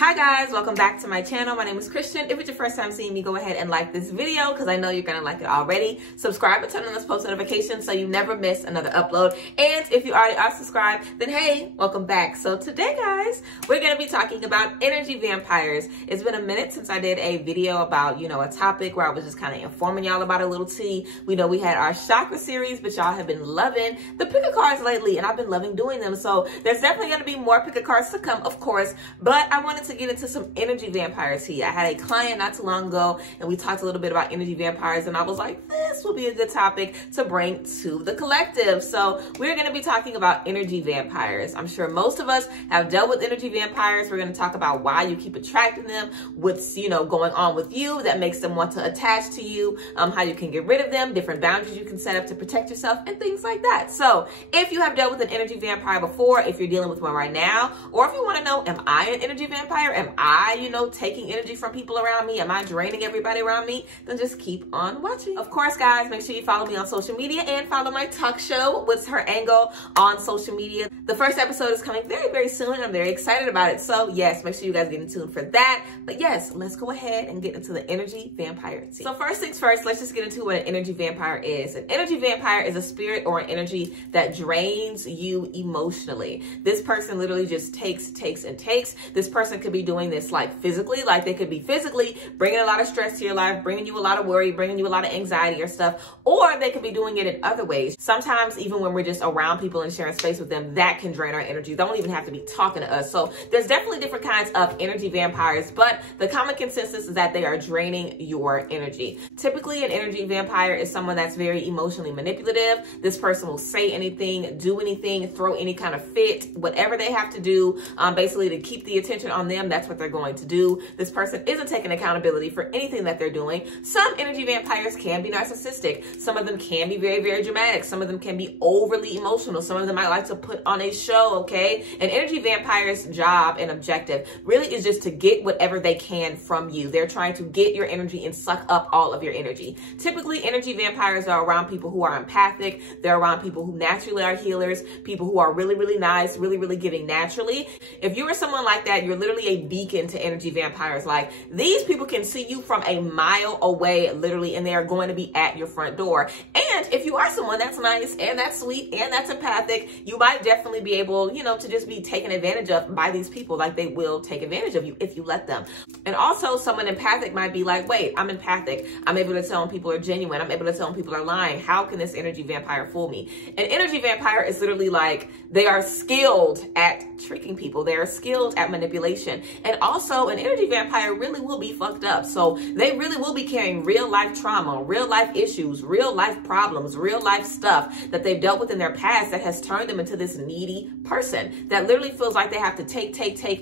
Hi guys, welcome back to my channel. My name is Christian. If it's your first time seeing me, go ahead and like this video because I know you're gonna like it already. Subscribe and turn on those post notifications so you never miss another upload. And if you already are subscribed, then hey, welcome back. So today guys, we're gonna be talking about energy vampires. It's been a minute since I did a video about, a topic where I was just kind of informing y'all about a little tea. We know we had our chakra series, but y'all have been loving the pick a cards lately, and I've been loving doing them. So there's definitely gonna be more pick a cards to come, of course, but I wanted to get into some energy vampires here. I had a client not too long ago and we talked a little bit about energy vampires, and I was like, this will be a good topic to bring to the collective. So we're going to be talking about energy vampires. I'm sure most of us have dealt with energy vampires. We're going to talk about why you keep attracting them, what's going on with you that makes them want to attach to you, how you can get rid of them, different boundaries you can set up to protect yourself, and things like that. So if you have dealt with an energy vampire before, if you're dealing with one right now, or if you want to know, am I an energy vampire? Am I, taking energy from people around me? Am I draining everybody around me? Then just keep on watching. Of course, guys, make sure you follow me on social media and follow my talk show, What's Her Angle, on social media. The first episode is coming very, very soon, and I'm very excited about it. So yes, make sure you guys get in tune for that. But yes, let's go ahead and get into the energy vampire tea. So first things first, let's just get into what an energy vampire is. An energy vampire is a spirit or an energy that drains you emotionally. This person literally just takes and takes. This person could be doing this like physically, like they could be physically bringing a lot of stress to your life, bringing you a lot of worry, bringing you a lot of anxiety or stuff, or they could be doing it in other ways. Sometimes even when we're just around people and sharing space with them, that can drain our energy. They don't even have to be talking to us. So there's definitely different kinds of energy vampires, but the common consensus is that they are draining your energy. Typically, an energy vampire is someone that's very emotionally manipulative. This person will say anything, do anything, throw any kind of fit, whatever they have to do, basically to keep the attention on them. That's what they're going to do. This person isn't taking accountability for anything that they're doing. Some energy vampires can be narcissistic. Some of them can be very, very dramatic. Some of them can be overly emotional. Some of them might like to put on a show, okay? An energy vampire's job and objective really is just to get whatever they can from you. They're trying to get your energy and suck up all of your energy. Typically, energy vampires are around people who are empathic. They're around people who naturally are healers, people who are really, really nice, really, really giving naturally. If you are someone like that, you're literally a beacon to energy vampires. Like, these people can see you from a mile away, literally, and they are going to be at your front door. And if you are someone that's nice and that's sweet and that's empathic, you might definitely be able, to just be taken advantage of by these people. Like, they will take advantage of you if you let them. And also, someone empathic might be like, wait, I'm empathic. I'm able to tell when people are genuine. I'm able to tell when people are lying. How can this energy vampire fool me? An energy vampire is literally like, they are skilled at tricking people. They are skilled at manipulation. And also, an energy vampire really will be fucked up. So they really will be carrying real life trauma, real life issues, real life problems, real life stuff that they've dealt with in their past that has turned them into this needy person that literally feels like they have to take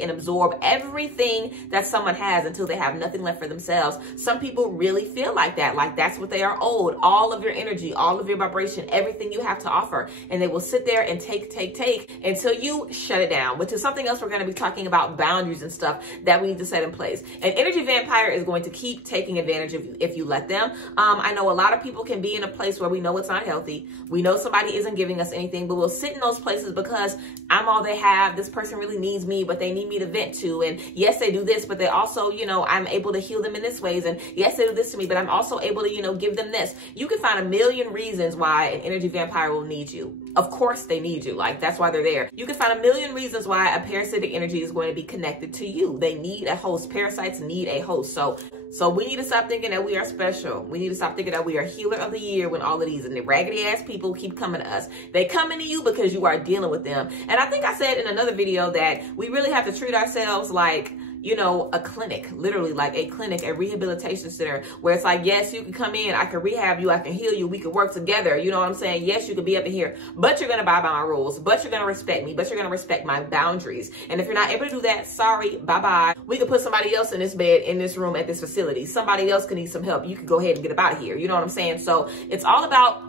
and absorb everything that someone has until they have nothing left for themselves. Some people really feel like that. Like, that's what they are owed. All of your energy, all of your vibration, everything you have to offer. And they will sit there and take until you shut it down, which is something else we're going to be talking about, boundaries and stuff that we need to set in place. An energy vampire is going to keep taking advantage of you if you let them. I know a lot of people can be in a place where we know it's not healthy. We know somebody isn't giving us anything, but we'll sit in those places because I'm all they have. This person really needs me, but they need me to vent to. And yes, they do this, but they also, I'm able to heal them in this ways. And yes, they do this to me, but I'm also able to, give them this. You can find a million reasons why an energy vampire will need you. Of course they need you. Like, that's why they're there. You can find a million reasons why a parasitic energy is going to be connected to you. They need a host. Parasites need a host. So we need to stop thinking that we are special. We need to stop thinking that we are healer of the year when all of these and the raggedy ass people keep coming to us. They coming to you because you are dealing with them. And I think I said in another video that we really have to treat ourselves like, a clinic, literally like a clinic, a rehabilitation center where it's like, yes, you can come in, I can rehab you, I can heal you, we can work together. You know what I'm saying? Yes, you can be up in here, but you're going to abide by my rules, but you're going to respect me, but you're going to respect my boundaries. And if you're not able to do that, sorry, bye-bye. We could put somebody else in this bed, in this room, at this facility. Somebody else can need some help. You can go ahead and get up out of here. You know what I'm saying? So it's all about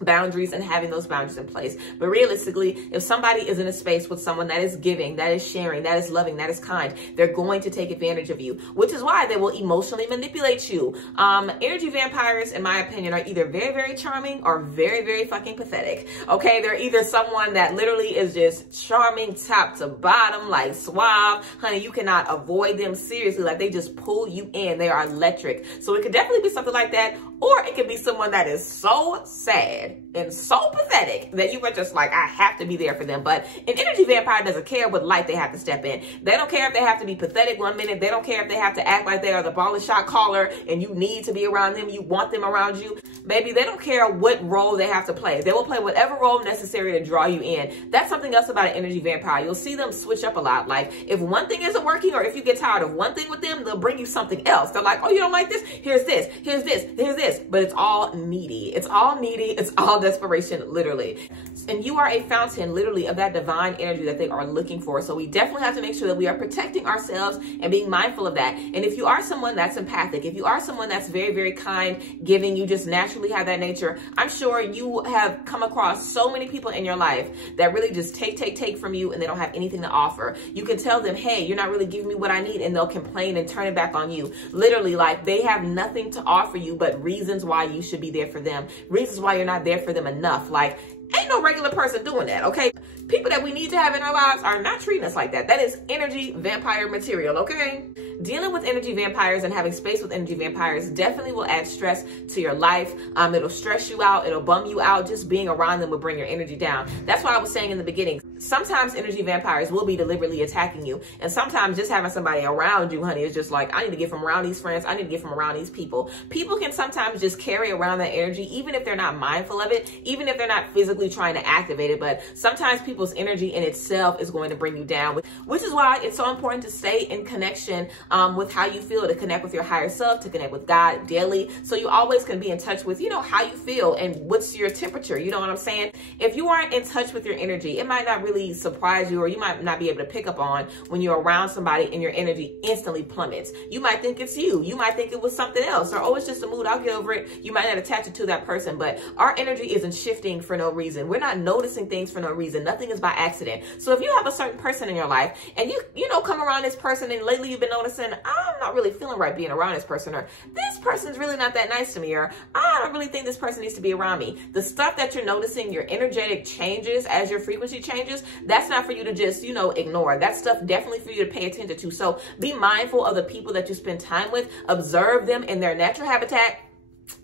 boundaries and having those boundaries in place. But realistically, if somebody is in a space with someone that is giving, that is sharing, that is loving, that is kind, they're going to take advantage of you, which is why they will emotionally manipulate you. Energy vampires, in my opinion, are either very, very charming or very, very fucking pathetic. Okay, they're either someone that literally is just charming top to bottom, like suave. Honey, you cannot avoid them, seriously. Like, they just pull you in. They are electric. So it could definitely be something like that, or it could be someone that is so sad and so pathetic that you were just like, I have to be there for them. But an energy vampire doesn't care what light they have to step in. They don't care if they have to be pathetic one minute. They don't care if they have to act like they are the ball and shot caller and you need to be around them. You want them around you. Baby, they don't care what role they have to play. They will play whatever role necessary to draw you in. That's something else about an energy vampire. You'll see them switch up a lot. Like, if one thing isn't working, or if you get tired of one thing with them, they'll bring you something else. They're like, oh, you don't like this? Here's this, here's this, here's this. But it's all needy. It's all needy. It's all desperation, literally. And you are a fountain, literally, of that divine energy that they are looking for. So we definitely have to make sure that we are protecting ourselves and being mindful of that. And if you are someone that's empathic, if you are someone that's very, very kind, giving, you just naturally have that nature, I'm sure you have come across so many people in your life that really just take from you and they don't have anything to offer. You can tell them, hey, you're not really giving me what I need, and they'll complain and turn it back on you. Literally, like, they have nothing to offer you but reasons why you should be there for them, reasons why you're not there for them enough. Like, ain't no regular person doing that, okay? People that we need to have in our lives are not treating us like that. That is energy vampire material, okay? Dealing with energy vampires and having space with energy vampires definitely will add stress to your life. It'll stress you out. It'll bum you out. Just being around them will bring your energy down. That's why I was saying in the beginning, sometimes energy vampires will be deliberately attacking you. And sometimes just having somebody around you, honey, is just like, I need to get from around these friends. I need to get from around these people. People can sometimes just carry around that energy, even if they're not mindful of it, even if they're not physically trying to activate it. But sometimes people's energy in itself is going to bring you down, which is why it's so important to stay in connection with how you feel, to connect with your higher self, to connect with God daily. So you always can be in touch with, you know, how you feel and what's your temperature. You know what I'm saying? If you aren't in touch with your energy, it might not really surprise you, or you might not be able to pick up on when you're around somebody and your energy instantly plummets. You might think it's you. You might think it was something else, or, oh, it's just a mood. I'll get over it. You might not attach it to that person, but our energy isn't shifting for no reason. We're not noticing things for no reason. Nothing is by accident. So if you have a certain person in your life and you know, come around this person and lately you've been noticing, I'm not really feeling right being around this person, or this person's really not that nice to me, or I don't really think this person needs to be around me. The stuff that you're noticing, your energetic changes as your frequency changes, that's not for you to just, you know, ignore. That stuff definitely for you to pay attention to. So be mindful of the people that you spend time with. Observe them in their natural habitat.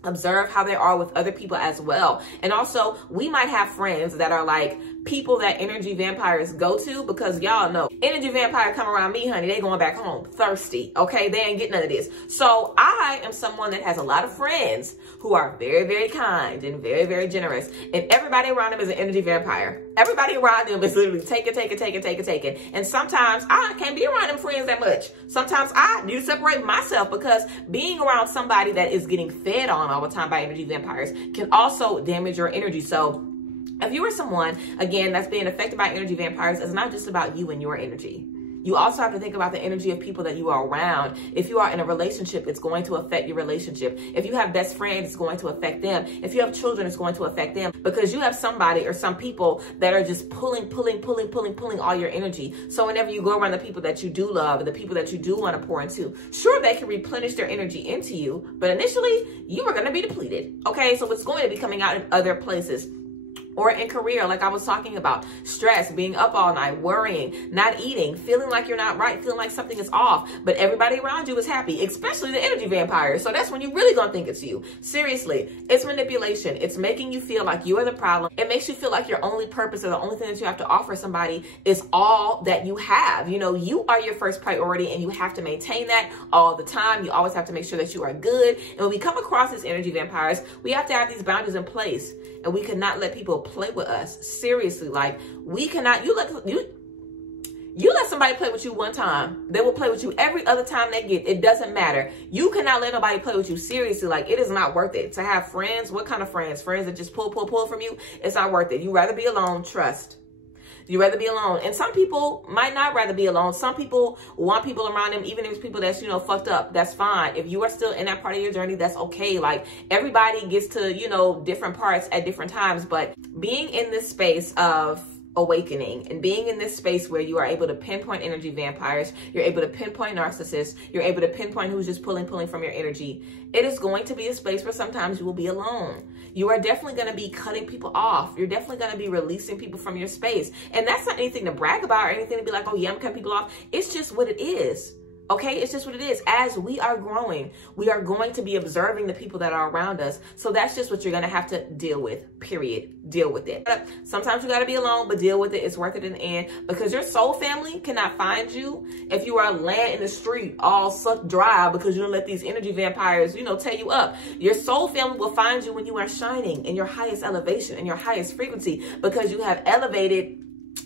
Observe how they are with other people as well. And also, we might have friends that are like people that energy vampires go to, because y'all know energy vampire come around me, honey, they going back home thirsty, okay? They ain't getting none of this. So I am someone that has a lot of friends who are very, very kind and very, very generous, and everybody around them is an energy vampire. Everybody around them is literally taking. And sometimes I can't be around them friends that much. Sometimes I need to separate myself, because being around somebody that is getting fed on all the time by energy vampires can also damage your energy. So if you are someone, again, that's being affected by energy vampires, it's not just about you and your energy. You also have to think about the energy of people that you are around. If you are in a relationship, it's going to affect your relationship. If you have best friends, it's going to affect them. If you have children, it's going to affect them, because you have somebody or some people that are just pulling all your energy. So whenever you go around the people that you do love and the people that you do want to pour into, sure, they can replenish their energy into you, but initially you are going to be depleted. Okay, so it's going to be coming out in other places. Or in career, like I was talking about, stress, being up all night, worrying, not eating, feeling like you're not right, feeling like something is off, but everybody around you is happy, especially the energy vampires. So that's when you're really gonna think it's you. Seriously, it's manipulation. It's making you feel like you are the problem. It makes you feel like your only purpose or the only thing that you have to offer somebody is all that you have. You know, you are your first priority, and you have to maintain that all the time. You always have to make sure that you are good. And when we come across these energy vampires, we have to have these boundaries in place. And we cannot let people play with us. Seriously, like, we cannot, you let somebody play with you one time, they will play with you every other time they get. It doesn't matter. You cannot let nobody play with you. Seriously, like, it is not worth it. To have friends, what kind of friends? Friends that just pull from you? It's not worth it. You'd rather be alone. Trust. You rather be alone. And some people might not rather be alone. Some people want people around them, even if it's people that's, you know, fucked up. That's fine. If you are still in that part of your journey, that's okay. Like, everybody gets to, you know, different parts at different times. But being in this space of awakening and being in this space where you are able to pinpoint energy vampires, you're able to pinpoint narcissists, you're able to pinpoint who's just pulling from your energy, it is going to be a space where sometimes you will be alone. You are definitely going to be cutting people off. You're definitely going to be releasing people from your space. And that's not anything to brag about or anything to be like, oh yeah, I'm cutting people off. It's just what it is. Okay, it's just what it is. As we are growing, we are going to be observing the people that are around us. So that's just what you're going to have to deal with, period. Deal with it. Sometimes you got to be alone, but deal with it. It's worth it in the end, because your soul family cannot find you if you are laying in the street all sucked dry because you don't let these energy vampires, you know, tear you up. Your soul family will find you when you are shining in your highest elevation, in your highest frequency, because you have elevated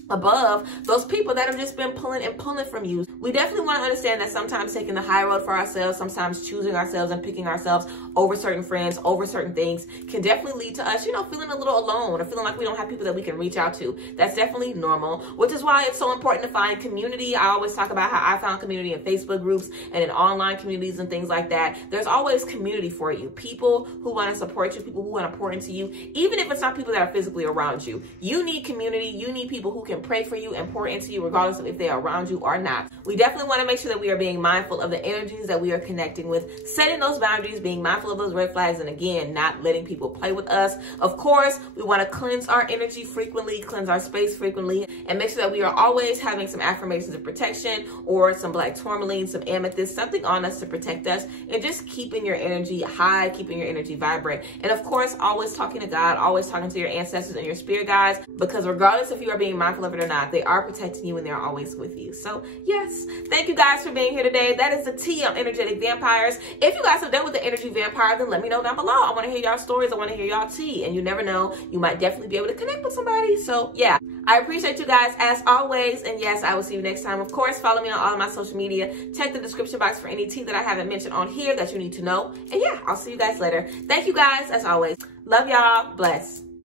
above those people that have just been pulling from you. We definitely want to understand that sometimes taking the high road for ourselves, sometimes choosing ourselves and picking ourselves over certain friends, over certain things, can definitely lead to us, you know, feeling a little alone or feeling like we don't have people that we can reach out to. That's definitely normal, which is why it's so important to find community. I always talk about how I found community in Facebook groups and in online communities and things like that. There's always community for you. People who want to support you, people who want to pour into you, even if it's not people that are physically around you. You need community. You need people who can pray for you and pour into you regardless of if they are around you or not. We definitely want to make sure that we are being mindful of the energies that we are connecting with, setting those boundaries, being mindful of those red flags, and again, not letting people play with us. Of course, we want to cleanse our energy frequently, cleanse our space frequently, and make sure that we are always having some affirmations of protection or some black tourmaline, some amethyst, something on us to protect us, and just keeping your energy high, keeping your energy vibrant. And of course, always talking to God, always talking to your ancestors and your spirit guides, because regardless if you are being mindful of it or not, they are protecting you and they're always with you. So yes, thank you guys for being here today. That is the tea on energetic vampires. If you guys have done with the energy vampire, then let me know down below. I want to hear y'all stories. I want to hear y'all tea. And you never know, you might definitely be able to connect with somebody. So yeah, I appreciate you guys as always. And yes, I will see you next time. Of course, follow me on all of my social media. Check the description box for any tea that I haven't mentioned on here that you need to know. And yeah, I'll see you guys later. Thank you guys as always. Love y'all. Bless.